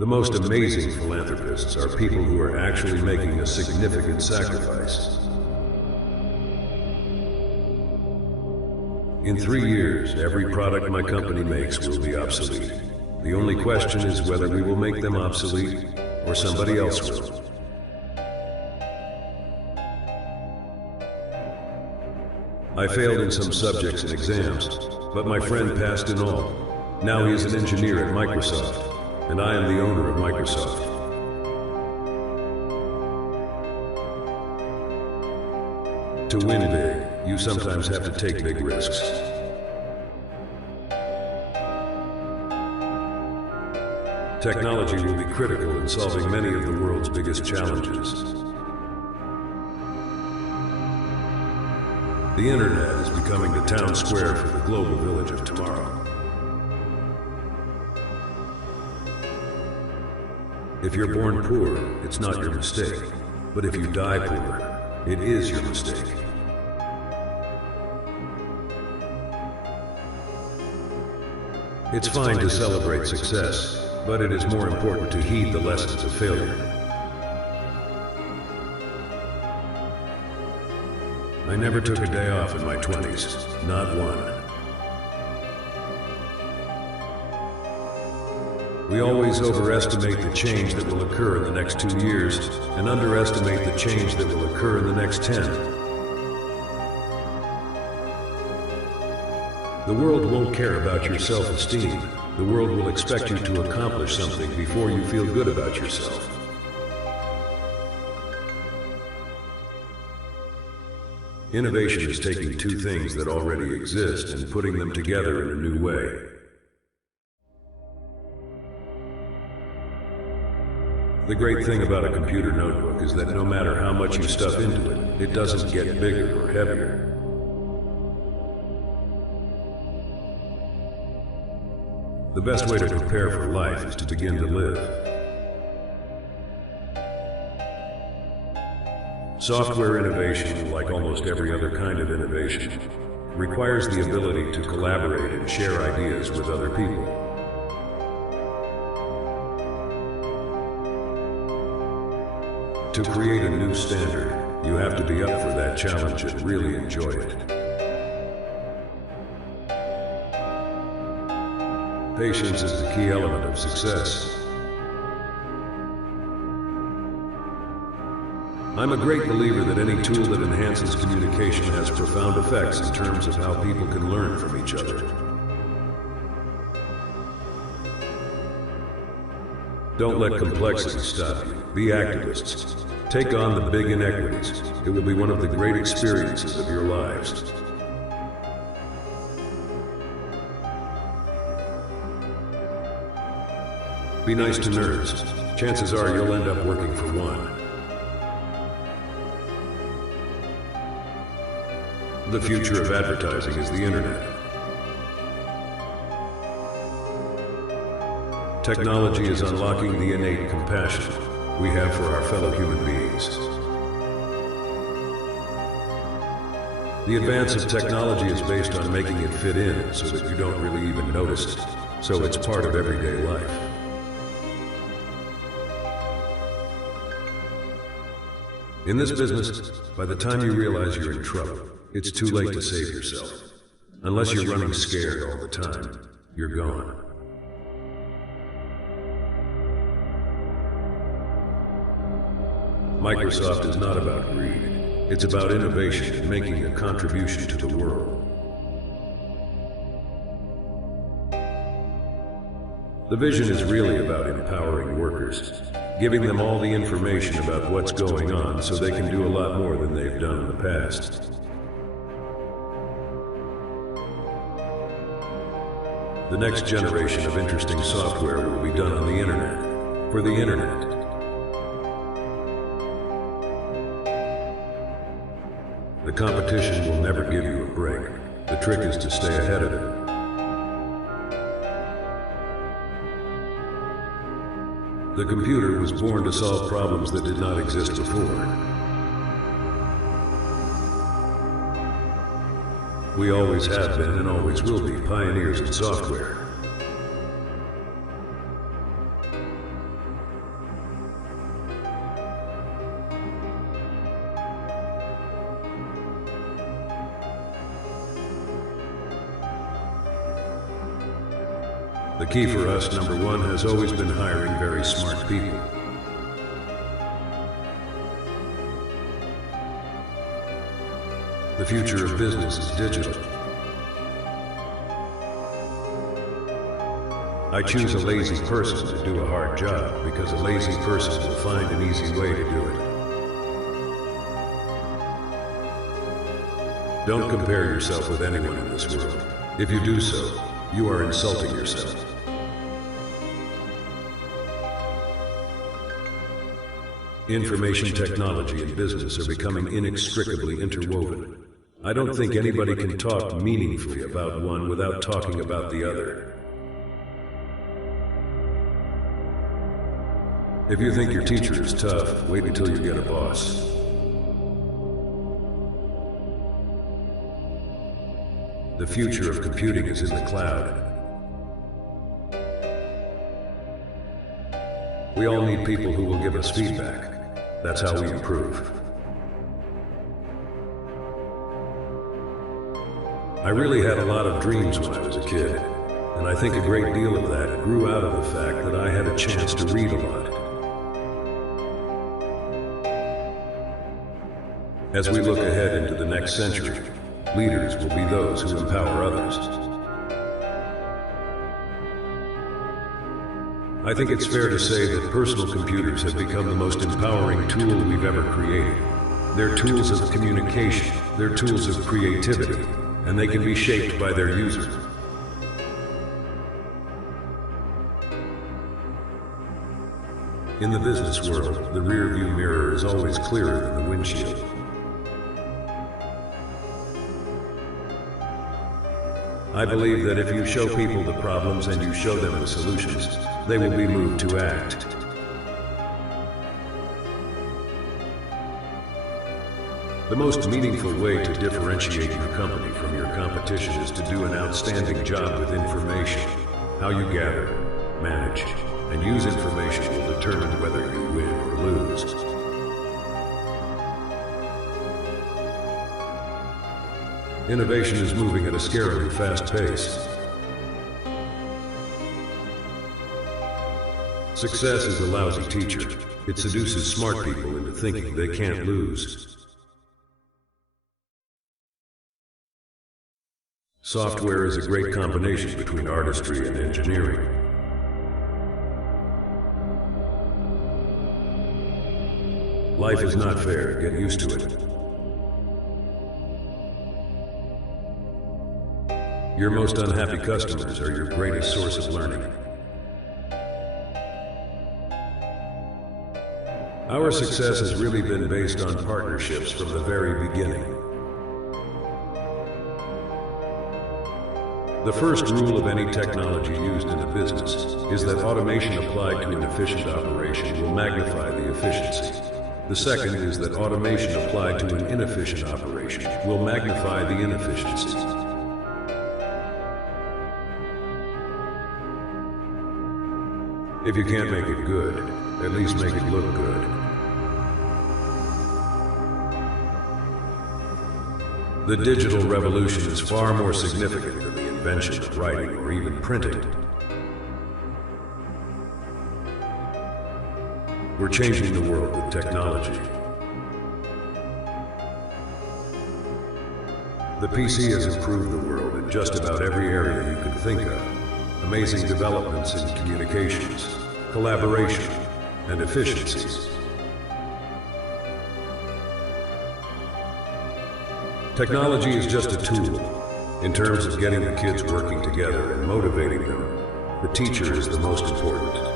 The most amazing philanthropists are people who are actually making a significant sacrifice. In 3 years, every product my company makes will be obsolete. The only question is whether we will make them obsolete or somebody else will. I failed in some subjects and exams, but my friend passed in all. Now he is an engineer at Microsoft, and I am the owner of Microsoft. To win big, you sometimes have to take big risks. Technology will be critical in solving many of the world's biggest challenges. The internet is becoming the town square for the global village of tomorrow. If you're born poor, it's not your mistake. But if you die poor, it is your mistake. It's fine to celebrate success, but it is more important to heed the lessons of failure. I never took a day off in my 20s, not one. We always overestimate the change that will occur in the next 2 years and underestimate the change that will occur in the next 10. The world won't care about your self-esteem. The world will expect you to accomplish something before you feel good about yourself. Innovation is taking two things that already exist and putting them together in a new way. The great thing about a computer notebook is that no matter how much you stuff into it, it doesn't get bigger or heavier. The best way to prepare for life is to begin to live. Software innovation, like almost every other kind of innovation, requires the ability to collaborate and share ideas with other people. To create a new standard, you have to be up for that challenge and really enjoy it. Patience is the key element of success. I'm a great believer that any tool that enhances communication has profound effects in terms of how people can learn from each other. Don't let complexity stop you. Be activists. Take on the big inequities. It will be one of the great experiences of your lives. Be nice to nerds. Chances are you'll end up working for one. The future of advertising is the internet. Technology is unlocking the innate compassion we have for our fellow human beings. The advance of technology is based on making it fit in so that you don't really even notice it, so it's part of everyday life. In this business, by the time you realize you're in trouble, it's too late to save yourself. Unless you're running scared all the time, you're gone. Microsoft is not about greed. It's about innovation and making a contribution to the world. The vision is really about empowering workers, giving them all the information about what's going on so they can do a lot more than they've done in the past. The next generation of interesting software will be done on the internet, for the internet. The competition will never give you a break. The trick is to stay ahead of it. The computer was born to solve problems that did not exist before. We always have been and always will be pioneers in software. The key for us, number one, has always been hiring very smart people. The future of business is digital. I choose a lazy person to do a hard job because a lazy person will find an easy way to do it. Don't compare yourself with anyone in this world. If you do so, you are insulting yourself. Information technology and business are becoming inextricably interwoven. I don't think anybody can talk meaningfully about one without talking about the other. If you think your teacher is tough, wait until you get a boss. The future of computing is in the cloud. We all need people who will give us feedback. That's how we improve. I really had a lot of dreams when I was a kid, and I think a great deal of that grew out of the fact that I had a chance to read a lot. As we look ahead into the next century, leaders will be those who empower others. I think it's fair to say that personal computers have become the most empowering tool we've ever created. They're tools of communication, they're tools of creativity, and they can be shaped by their users. In the business world, the rear-view mirror is always clearer than the windshield. I believe that if you show people the problems and you show them the solutions, they will be moved to act. The most meaningful way to differentiate your company from your competition is to do an outstanding job with information. How you gather, manage, and use information will determine whether you win or lose. Innovation is moving at a scarily fast pace. Success is a lousy teacher. It seduces smart people into thinking they can't lose. Software is a great combination between artistry and engineering. Life is not fair. Get used to it. Your most unhappy customers are your greatest source of learning. Our success has really been based on partnerships from the very beginning. The first rule of any technology used in a business is that automation applied to an efficient operation will magnify the efficiency. The second is that automation applied to an inefficient operation will magnify the inefficiency. If you can't make it good, at least make it look good. The digital revolution is far more significant than the invention of writing or even printing. We're changing the world with technology. The PC has improved the world in just about every area you can think of. Amazing developments in communications, collaboration, and efficiencies. Technology is just a tool. In terms of getting the kids working together and motivating them, the teacher is the most important.